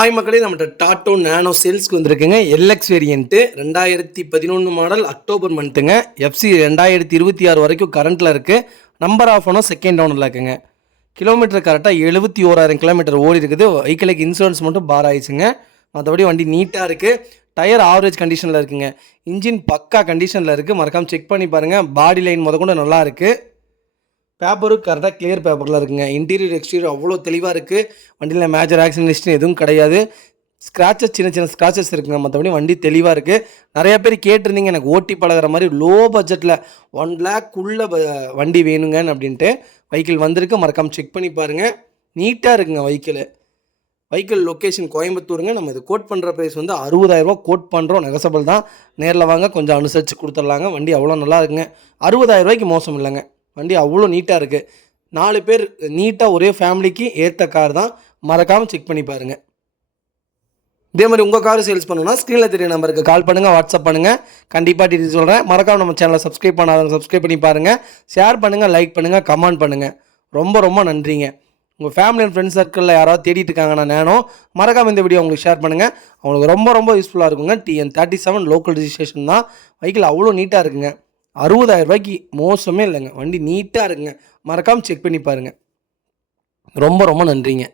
Hi மக்களே, நம்மகிட்ட Tata Nano சேல்ஸ்க்கு வந்திருக்குங்க. எல்எக்ஸ் வேரியண்ட்டு 2011 மாடல் அக்டோபர் மந்த்துங்க. எஃப்சி 2026 வரைக்கும் கரண்ட்டில் இருக்குது. நம்பர் ஆஃப் ஓனர் செகண்ட் ஓனரில் இருக்குங்க. கிலோமீட்டர் கரெக்டாக 71,000 கிலோமீட்டர் ஓடி இருக்குது. வெஹிக்கிளுக்கு இன்சூரன்ஸ் மட்டும் பார் ஆயிடுச்சுங்க. மற்றபடி வண்டி நீட்டாக இருக்குது. டயர் ஆவரேஜ் கண்டிஷனில் இருக்குங்க. இன்ஜின் பக்கா கண்டிஷனில் இருக்குது. மறக்காமல் செக் பண்ணி பாருங்கள். பாடி லைன் கூட நல்லா இருக்குது. பேப்பரும் கரெக்டாக கிளியர் பேப்பரில் இருக்குங்க. இன்டீரியர் எக்ஸ்டீரியர் அவ்வளோ தெளிவாக இருக்குது. வண்டியில் மேஜர் ஆக்சிடென்ட் ஹிஸ்ட்ரி எதுவும் கிடையாது. ஸ்க்ராச்சஸ் சின்ன சின்ன ஸ்க்ராச்சஸ் இருக்குங்க. மற்றபடி வண்டி தெளிவாக இருக்குது. நிறையா பேர் கேட்டிருந்தீங்க எனக்கு ஓட்டி பழகிற மாதிரி லோ பட்ஜெட்டில் 1 லேக்குள்ளே வண்டி வேணுங்கன்னு அப்படின்ட்டு. வெஹிக்கிள் வந்திருக்கு. மறக்காமல் செக் பண்ணி பாருங்கள். நீட்டாக இருக்குங்க வெஹிக்கிள் லொக்கேஷன் கோயம்புத்தூருங்க. நம்ம இது கோட் பண்ணுற ப்ரைஸ் 60,000 கோட் பண்ணுறோம். நெகசபிள் தான். நேரில் வாங்க, கொஞ்சம் அனுசரித்து கொடுத்துட்லாங்க. வண்டி அவ்வளோ நல்லா இருக்குங்க. 60,000 மோசம் இல்லைங்க. வண்டி அவ்வளோ நீட்டாக இருக்குது. 4 பேர் நீட்டாக ஒரே ஃபேமிலிக்கு ஏற்ற கார் தான். மறக்காமல் செக் பண்ணி பாருங்கள். இதே மாதிரி உங்கள் கார் சேல்ஸ் பண்ணணும்னா ஸ்க்ரீனில் தெரிய நம்பருக்கு கால் பண்ணுங்கள், வாட்ஸ்அப் பண்ணுங்கள். கண்டிப்பாக டீட்டெயில் சொல்கிறேன். மறக்காமல் நம்ம சேனலை சப்ஸ்கிரைப் பண்ணாதவங்க சப்ஸ்கிரைப் பண்ணி பாருங்கள். ஷேர் பண்ணுங்கள், லைக் பண்ணுங்கள், கமெண்ட் பண்ணுங்கள். ரொம்ப ரொம்ப நன்றிங்க. உங்கள் ஃபேமிலி அண்ட் ஃப்ரெண்ட்ஸ் சர்க்கிளில் யாராவது தேடிட்டு இருக்காங்கன்னா நானும் மறக்காமல் இந்த வீடியோ உங்களுக்கு ஷேர் பண்ணுங்கள். அவங்களுக்கு ரொம்ப ரொம்ப யூஸ்ஃபுல்லாக இருக்குங்க. TN37 லோக்கல் ரிஜிஸ்ட்ரேஷன் தான். வெஹிக்கிள் அவ்வளோ நீட்டாக இருக்குங்க. 60,000 மோசமே இல்லைங்க. வண்டி நீட்டாக இருக்குங்க. மறக்காமல் செக் பண்ணி பாருங்கள். ரொம்ப ரொம்ப நன்றிங்க.